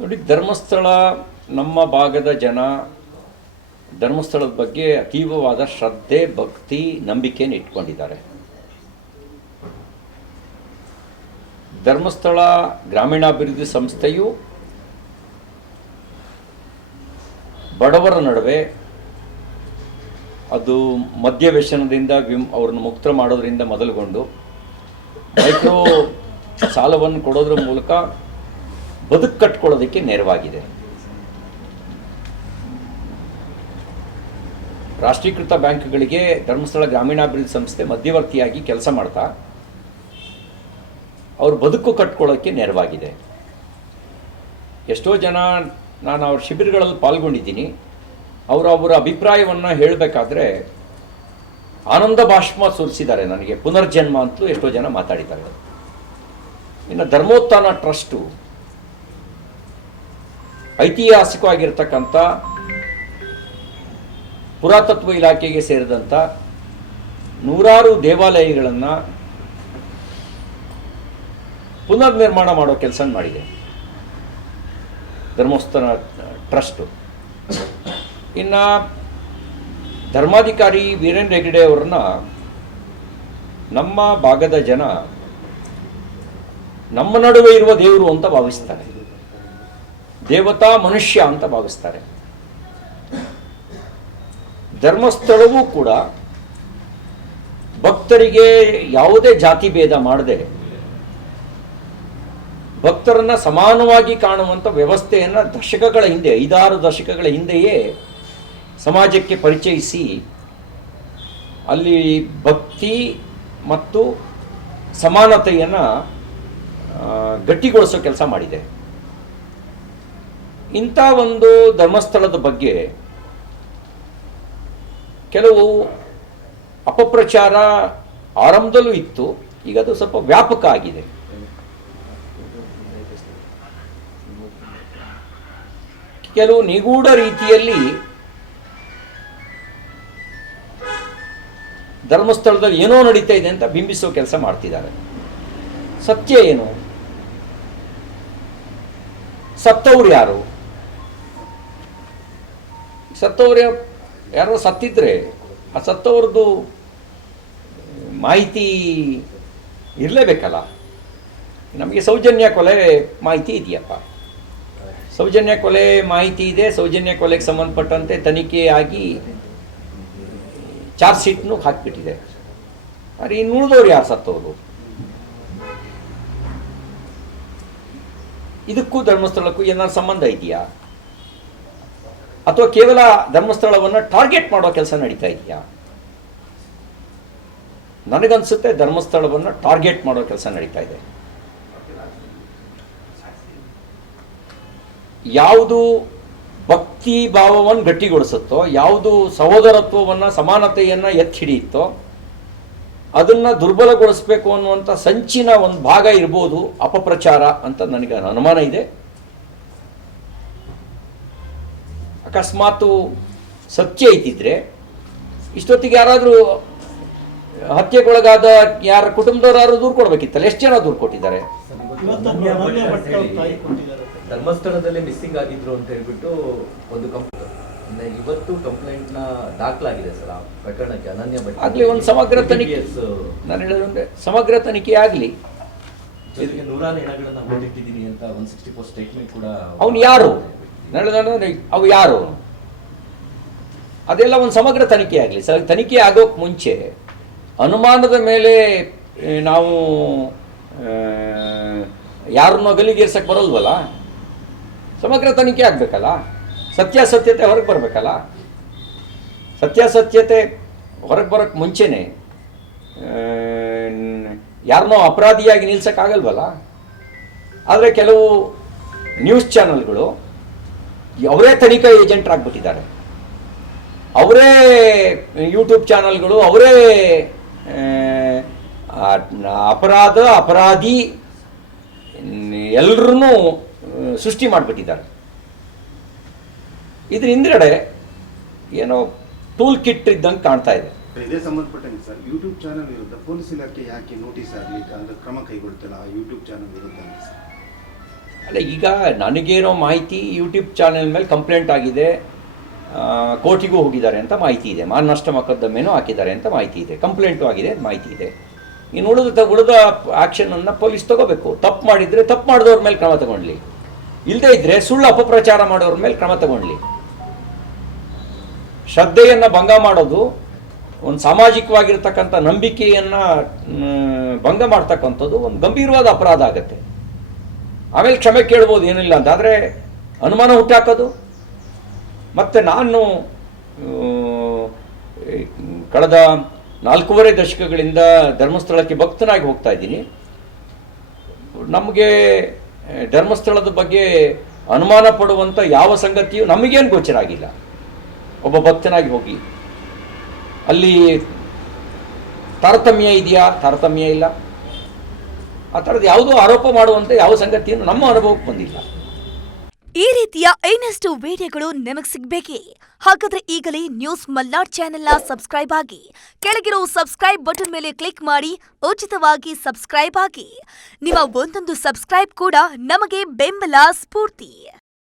ನೋಡಿ, ಧರ್ಮಸ್ಥಳ ನಮ್ಮ ಭಾಗದ ಜನ ಧರ್ಮಸ್ಥಳದ ಬಗ್ಗೆ ಅತೀವವಾದ ಶ್ರದ್ಧೆ, ಭಕ್ತಿ, ನಂಬಿಕೆಯನ್ನು ಇಟ್ಕೊಂಡಿದ್ದಾರೆ. ಧರ್ಮಸ್ಥಳ ಗ್ರಾಮೀಣಾಭಿವೃದ್ಧಿ ಸಂಸ್ಥೆಯು ಬಡವರ ನಡುವೆ ಅದು ಮದ್ಯ ವ್ಯಸನದಿಂದ ಅವ್ರನ್ನ ಮುಕ್ತ ಮಾಡೋದ್ರಿಂದ ಮೊದಲುಗೊಂಡು ಮೈಕ್ರೋ ಸಾಲವನ್ನು ಕೊಡೋದ್ರ ಮೂಲಕ ಬದುಕು ಕಟ್ಕೊಳ್ಳೋದಕ್ಕೆ ನೆರವಾಗಿದೆ. ರಾಷ್ಟ್ರೀಕೃತ ಬ್ಯಾಂಕ್ಗಳಿಗೆ ಧರ್ಮಸ್ಥಳ ಗ್ರಾಮೀಣಾಭಿವೃದ್ಧಿ ಸಂಸ್ಥೆ ಮಧ್ಯವರ್ತಿಯಾಗಿ ಕೆಲಸ ಮಾಡ್ತಾ ಅವ್ರ ಬದುಕು ಕಟ್ಕೊಳ್ಳೋಕ್ಕೆ ನೆರವಾಗಿದೆ. ಎಷ್ಟೋ ಜನ, ನಾನು ಅವ್ರ ಶಿಬಿರಗಳಲ್ಲಿ ಪಾಲ್ಗೊಂಡಿದ್ದೀನಿ, ಅವರ ಅಭಿಪ್ರಾಯವನ್ನು ಹೇಳಬೇಕಾದ್ರೆ ಆನಂದ ಭಾಷ್ಮ ಸುರಿಸಿದ್ದಾರೆ. ನನಗೆ ಪುನರ್ಜನ್ಮ ಅಂತಲೂ ಎಷ್ಟೋ ಜನ ಮಾತಾಡಿದ್ದಾರೆ. ಇನ್ನು ಧರ್ಮೋತ್ಥಾನ ಟ್ರಸ್ಟು ಐತಿಹಾಸಿಕವಾಗಿರ್ತಕ್ಕಂಥ ಪುರಾತತ್ವ ಇಲಾಖೆಗೆ ಸೇರಿದಂಥ ನೂರಾರು ದೇವಾಲಯಗಳನ್ನು ಪುನರ್ ನಿರ್ಮಾಣ ಮಾಡೋ ಕೆಲಸ ಮಾಡಿದೆ ಧರ್ಮೋತ್ಥಾನ ಟ್ರಸ್ಟು. ಇನ್ನು ಧರ್ಮಾಧಿಕಾರಿ ವೀರೇಂದ್ರ ಹೆಗ್ಗಡೆ ಅವ್ರನ್ನ ನಮ್ಮ ಭಾಗದ ಜನ ನಮ್ಮ ನಡುವೆ ಇರುವ ದೇವರು ಅಂತ ಭಾವಿಸ್ತಾರೆ, ದೇವತಾ ಮನುಷ್ಯ ಅಂತ ಭಾವಿಸ್ತಾರೆ. ಧರ್ಮಸ್ಥಳವೂ ಕೂಡ ಭಕ್ತರಿಗೆ ಯಾವುದೇ ಜಾತಿ ಭೇದ ಮಾಡದೆ ಭಕ್ತರನ್ನ ಸಮಾನವಾಗಿ ಕಾಣುವಂಥ ವ್ಯವಸ್ಥೆಯನ್ನು ದಶಕಗಳ ಹಿಂದೆ, 5-6 ದಶಕಗಳ ಹಿಂದೆಯೇ ಸಮಾಜಕ್ಕೆ ಪರಿಚಯಿಸಿ ಅಲ್ಲಿ ಭಕ್ತಿ ಮತ್ತು ಸಮಾನತೆಯನ್ನು ಗಟ್ಟಿಗೊಳಿಸೋ ಕೆಲಸ ಮಾಡಿದೆ. ಇಂಥ ಒಂದು ಧರ್ಮಸ್ಥಳದ ಬಗ್ಗೆ ಕೆಲವು ಅಪಪ್ರಚಾರ ಆರಂಭದಲ್ಲೂ ಇತ್ತು, ಈಗ ಅದು ಸ್ವಲ್ಪ ವ್ಯಾಪಕ ಆಗಿದೆ. ಕೆಲವು ನಿಗೂಢ ರೀತಿಯಲ್ಲಿ ಧರ್ಮಸ್ಥಳದಲ್ಲಿ ಏನೋ ನಡೀತಾ ಇದೆ ಅಂತ ಬಿಂಬಿಸೋ ಕೆಲಸ ಮಾಡ್ತಿದ್ದಾರೆ. ಸತ್ಯ ಏನು? ಸತ್ತವ್ರು ಯಾರು? ಸತ್ತವ್ರು ಯಾರೋ ಸತ್ತಿದ್ರೆ ಆ ಸತ್ತವ್ರದ್ದು ಮಾಹಿತಿ ಇರಲೇಬೇಕಲ್ಲ. ನಮಗೆ ಸೌಜನ್ಯ ಕೊಲೆ ಮಾಹಿತಿ ಇದೆಯಪ್ಪ, ಸೌಜನ್ಯ ಕೊಲೆ ಮಾಹಿತಿ ಇದೆ. ಸೌಜನ್ಯ ಕೊಲೆಗೆ ಸಂಬಂಧಪಟ್ಟಂತೆ ತನಿಖೆ ಆಗಿ ಚಾರ್ಜ್ ಶೀಟ್ನು ಹಾಕಿಬಿಟ್ಟಿದೆ. ಆದರೆ ಇನ್ನು ಉಳಿದವ್ರು ಯಾರು ಸತ್ತವರು? ಇದಕ್ಕೂ ಧರ್ಮಸ್ಥಳಕ್ಕೂ ಏನಾದ್ರು ಸಂಬಂಧ ಇದೆಯಾ? ಅಥವಾ ಕೇವಲ ಧರ್ಮಸ್ಥಳವನ್ನು ಟಾರ್ಗೆಟ್ ಮಾಡೋ ಕೆಲಸ ನಡೀತಾ ಇದೆಯಾ? ನನಗನ್ಸುತ್ತೆ ಧರ್ಮಸ್ಥಳವನ್ನು ಟಾರ್ಗೆಟ್ ಮಾಡೋ ಕೆಲಸ ನಡೀತಾ ಇದೆ. ಯಾವುದು ಭಕ್ತಿ ಭಾವವನ್ನು ಗಟ್ಟಿಗೊಳಿಸುತ್ತೋ, ಯಾವುದು ಸಹೋದರತ್ವವನ್ನು, ಸಮಾನತೆಯನ್ನು ಎತ್ತಿ ಹಿಡಿಯುತ್ತೋ ಅದನ್ನು ದುರ್ಬಲಗೊಳಿಸಬೇಕು ಅನ್ನುವಂಥ ಸಂಚಿನ ಒಂದು ಭಾಗ ಇರ್ಬೋದು ಅಪಪ್ರಚಾರ ಅಂತ ನನಗೆ ಅನುಮಾನ ಇದೆ. ಅಕಸ್ಮಾತ್ ಸತ್ಯ ಇದ್ದಿದ್ರೆ ಇಷ್ಟೊತ್ತಿಗೆ ಯಾರಾದರೂ ಹತ್ಯೆಗೊಳಗಾದ ಯಾರ ಕುಟುಂಬದವರು ಯಾರು ದೂರು ಕೊಡಬೇಕಿತ್ತಲ್ಲ. ಎಷ್ಟು ಜನ ದೂರು ಕೊಟ್ಟಿದ್ದಾರೆ? ಧರ್ಮಸ್ಥಳದಲ್ಲೇ ಮಿಸ್ಸಿಂಗ್ ಆಗಿದ್ರು ಅಂತ ಹೇಳ್ಬಿಟ್ಟು ಒಂದು ಇವತ್ತು ಕಂಪ್ಲೇಂಟ್ ನ ದಾಖಲಾಗಿದೆ ಸರ್. ಆ ಪ್ರಕರಣಕ್ಕೆ ಅನನ್ಯ ಭಟ್ ಆಗ್ಲಿ ಒಂದು ಸಮಗ್ರ ತನಿಖೆ, ನಾನು ಹೇಳೋದಂದ್ರೆ ಸಮಗ್ರ ತನಿಖೆ ಆಗಲಿ. ಜೊತೆಗೆ ನೂರಾರು ಹೆಣಗಳನ್ನ ಹೊರಟಿಟ್ಟಿದ್ದೀನಿ ಅಂತ 164 ಸ್ಟೇಟ್ಮೆಂಟ್ ಕೂಡ. ಅವನು ಯಾರು? ನಾನು ಅವು ಯಾರು? ಅದೆಲ್ಲ ಒಂದು ಸಮಗ್ರ ತನಿಖೆ ಆಗಲಿ. ತನಿಖೆ ಆಗೋಕ್ಕೆ ಮುಂಚೆ ಅನುಮಾನದ ಮೇಲೆ ನಾವು ಯಾರನ್ನೋ ಗಲ್ಲಿಗೇರ್ಸಕ್ಕೆ ಬರಲ್ವಲ್ಲ. ಸಮಗ್ರ ತನಿಖೆ ಆಗಬೇಕಲ್ಲ, ಸತ್ಯಾಸತ್ಯತೆ ಹೊರಗೆ ಬರಬೇಕಲ್ಲ. ಸತ್ಯಾಸತ್ಯತೆ ಹೊರಗೆ ಬರೋಕ್ಕೆ ಮುಂಚೆನೇ ಯಾರನ್ನೋ ಅಪರಾಧಿಯಾಗಿ ನಿಲ್ಸೋಕ್ಕಾಗಲ್ವಲ್ಲ. ಆದರೆ ಕೆಲವು ನ್ಯೂಸ್ ಚಾನಲ್ಗಳು ಅವರೇ ತನಿಖಾ ಏಜೆಂಟ್ರಾಗ್ಬಿಟ್ಟಿದ್ದಾರೆ. ಅವರೇ ಯೂಟ್ಯೂಬ್ ಚಾನಲ್ಗಳು ಅವರೇ ಅಪರಾಧಿ ಎಲ್ಲರನ್ನೂ ಸೃಷ್ಟಿ ಮಾಡಿಬಿಟ್ಟಿದ್ದಾರೆ. ಇದ್ರ ಹಿಂದ್ಗಡೆ ಏನೋ ಟೂಲ್ ಕಿಟ್ ಇದ್ದಂಗೆ ಕಾಣ್ತಾ ಇದೆ. ಇದೇ ಸಂಬಂಧಪಟ್ಟಂಗೆ ಸರ್, ಯೂಟ್ಯೂಬ್ ಚಾನಲ್ ವಿರುದ್ಧ ಪೊಲೀಸ್ ಇಲಾಖೆ ಯಾಕೆ ನೋಟಿಸ್ ಆಗಲಿ ಕ್ರಮ ಕೈಗೊಳ್ತಿಲ್ಲ? ಯೂಟ್ಯೂಬ್ ಚಾನಲ್ ವಿರುದ್ಧ ಅಲ್ಲ, ಈಗ ನನಗೇನೋ ಮಾಹಿತಿ ಯೂಟ್ಯೂಬ್ ಚಾನೆಲ್ ಮೇಲೆ ಕಂಪ್ಲೇಂಟ್ ಆಗಿದೆ, ಕೋರ್ಟಿಗೂ ಹೋಗಿದ್ದಾರೆ ಅಂತ ಮಾಹಿತಿ ಇದೆ, ಮಾನನಷ್ಟ ಮೊಕದ್ದಮೆನೂ ಹಾಕಿದ್ದಾರೆ ಅಂತ ಮಾಹಿತಿ ಇದೆ, ಕಂಪ್ಲೇಂಟು ಆಗಿದೆ ಅಂತ ಮಾಹಿತಿ ಇದೆ. ಇನ್ನು ಉಳಿದ ಆ್ಯಕ್ಷನನ್ನು ಪೊಲೀಸ್ ತಗೋಬೇಕು. ತಪ್ಪು ಮಾಡಿದರೆ ತಪ್ಪು ಮಾಡಿದವ್ರ ಮೇಲೆ ಕ್ರಮ ತಗೊಳ್ಳಿ, ಇಲ್ಲದೇ ಇದ್ದರೆ ಸುಳ್ಳು ಅಪಪ್ರಚಾರ ಮಾಡೋರ ಮೇಲೆ ಕ್ರಮ ತಗೊಳ್ಳಿ. ಶ್ರದ್ಧೆಯನ್ನು ಭಂಗ ಮಾಡೋದು, ಒಂದು ಸಾಮಾಜಿಕವಾಗಿರ್ತಕ್ಕಂಥ ನಂಬಿಕೆಯನ್ನು ಭಂಗ ಮಾಡ್ತಕ್ಕಂಥದ್ದು ಒಂದು ಗಂಭೀರವಾದ ಅಪರಾಧ ಆಗುತ್ತೆ. ಆಮೇಲೆ ಕ್ಷಮೆ ಕೇಳ್ಬೋದು, ಏನಿಲ್ಲ ಅಂತ. ಆದರೆ ಅನುಮಾನ ಹುಟ್ಟಾಕೋದು. ಮತ್ತು ನಾನು ಕಳೆದ 4.5 ದಶಕಗಳಿಂದ ಧರ್ಮಸ್ಥಳಕ್ಕೆ ಭಕ್ತನಾಗಿ ಹೋಗ್ತಾ ಇದ್ದೀನಿ. ನಮಗೆ ಧರ್ಮಸ್ಥಳದ ಬಗ್ಗೆ ಅನುಮಾನ ಪಡುವಂಥ ಯಾವ ಸಂಗತಿಯೂ ನಮಗೇನು ಗೋಚರ ಆಗಿಲ್ಲ. ಒಬ್ಬ ಭಕ್ತನಾಗಿ ಹೋಗಿ ಅಲ್ಲಿ ತಾರತಮ್ಯ ಇದೆಯಾ? ತಾರತಮ್ಯ ಇಲ್ಲ. ಆ ಥರದ್ದು ಯಾವುದೋ ಆರೋಪ ಮಾಡುವಂಥ ಯಾವ ಸಂಗತಿಯನ್ನು ನಮ್ಮ ಅನುಭವಕ್ಕೆ ಬಂದಿಲ್ಲ. ಈ ರೀತಿಯ ಇನ್ನಷ್ಟು ವಿಡಿಯೋಗಳು ನಿಮಗೆ ಸಿಗಬೇಕೇ? ಹಾಗಾದ್ರೆ ಈಗಲೇ ನ್ಯೂಸ್ ಮಲ್ನಾಡ್ ಚಾನೆಲ್ನ ಸಬ್ಸ್ಕ್ರೈಬ್ ಆಗಿ, ಕೆಳಗಿರೋ ಸಬ್ಸ್ಕ್ರೈಬ್ ಬಟನ್ ಮೇಲೆ ಕ್ಲಿಕ್ ಮಾಡಿ ಉಚಿತವಾಗಿ ಸಬ್ಸ್ಕ್ರೈಬ್ ಆಗಿ. ನಿಮ್ಮ ಒಂದೊಂದು ಸಬ್ಸ್ಕ್ರೈಬ್ ಕೂಡ ನಮಗೆ ಬೆಂಬಲ, ಸ್ಫೂರ್ತಿ.